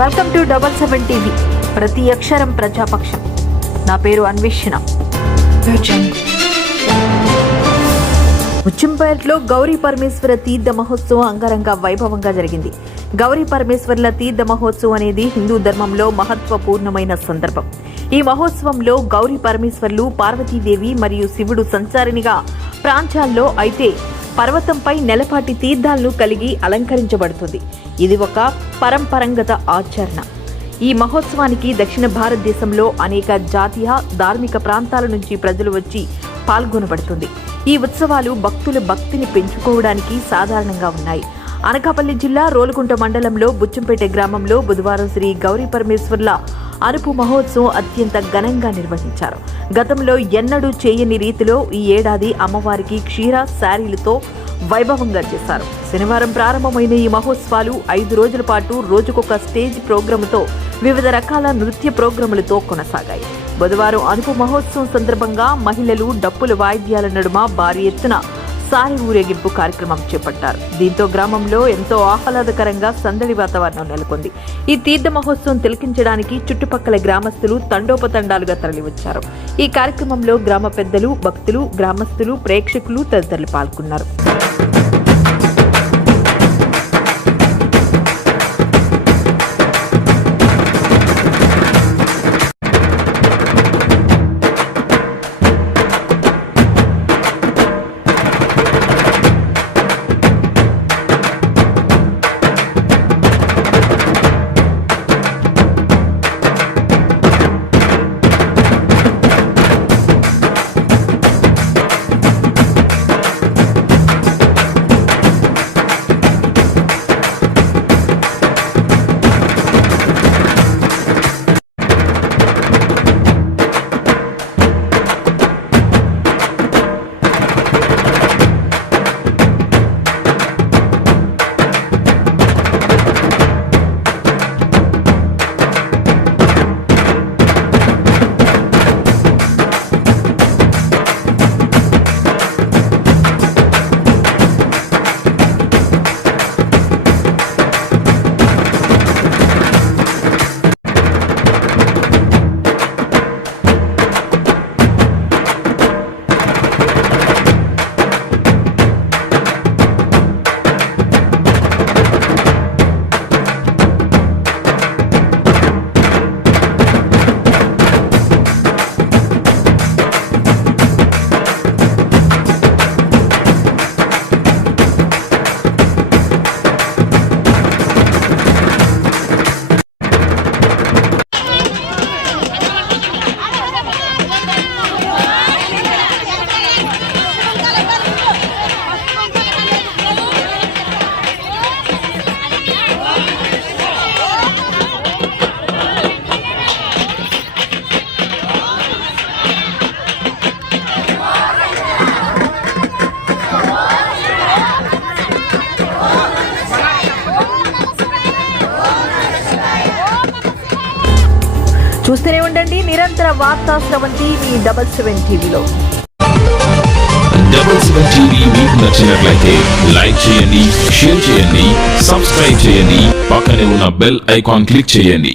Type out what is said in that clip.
Welcome to 77 TV. ప్రతి అక్షరం ప్రజాపక్షం. నా పేరు అన్వేషణ. ముచ్చంపేటలో గౌరీ పరమేశ్వర తీర్థ మహోత్సవం అంగరంగ వైభవంగా జరిగింది. గౌరీ పరమేశ్వర్ల తీర్థ మహోత్సవం అనేది హిందూ ధర్మంలో మహత్వపూర్ణమైన సందర్భం. ఈ మహోత్సవంలో గౌరీ పరమేశ్వర్లు, పార్వతీదేవి మరియు శివుడు సంచారినిగా ప్రాంతాల్లో అయితే పర్వతంపై నెలపాటి తీర్థాలను కలిగి అలంకరించబడుతుంది. ఇది ఒక పరంపరంగత ఆచరణ. ఈ మహోత్సవానికి దక్షిణ భారతదేశంలో అనేక జాతీయ ధార్మిక ప్రాంతాల నుంచి ప్రజలు వచ్చి పాల్గొనబడుతుంది. ఈ ఉత్సవాలు భక్తుల భక్తిని పెంచుకోవడానికి సాధారణంగా ఉన్నాయి. అనకాపల్లి జిల్లా రోలుగుంట మండలంలో బుచ్చంపేట గ్రామంలో బుధవారం శ్రీ గౌరీ పరమేశ్వర్ల అనుపు మహోత్సవం అత్యంత ఘనంగా నిర్వహించారు. గతంలో ఎన్నడూ చేయని రీతిలో ఈ ఏడాది అమ్మవారికి క్షీర శారీలతో వైభవంగా చేశారు. శనివారం ప్రారంభమైన ఈ మహోత్సవాలు 5 రోజుల పాటు రోజుకొక స్టేజ్ ప్రోగ్రాముతో వివిధ రకాల నృత్య ప్రోగ్రాములతో కొనసాగాయి. బుధవారం అనుపు మహోత్సవం సందర్భంగా మహిళలు డప్పుల వాయిద్యాల నడుమ భారీ ఎత్తున సారి ఊరేగింపు కార్యక్రమం చేపట్టారు. దీంతో గ్రామంలో ఎంతో ఆహ్లాదకరంగా సందడి వాతావరణం నెలకొంది. ఈ తీర్థ మహోత్సవం తిలకించడానికి చుట్టుపక్కల గ్రామస్తులు తండోపతండాలుగా తరలివచ్చారు. ఈ కార్యక్రమంలో గ్రామ పెద్దలు, భక్తులు, గ్రామస్తులు, ప్రేక్షకులు తదితరులు పాల్గొన్నారు. చూస్తూనే ఉండండి నిరంతర వార్తా స్రవంతి మీ 77 టీవీలో. 77 టీవీ మీకు నచ్చినట్లయితే లైక్ చేయండి, షేర్ చేయండి, సబ్స్క్రైబ్ చేయండి, పక్కనే ఉన్న బెల్ ఐకాన్ క్లిక్ చేయండి.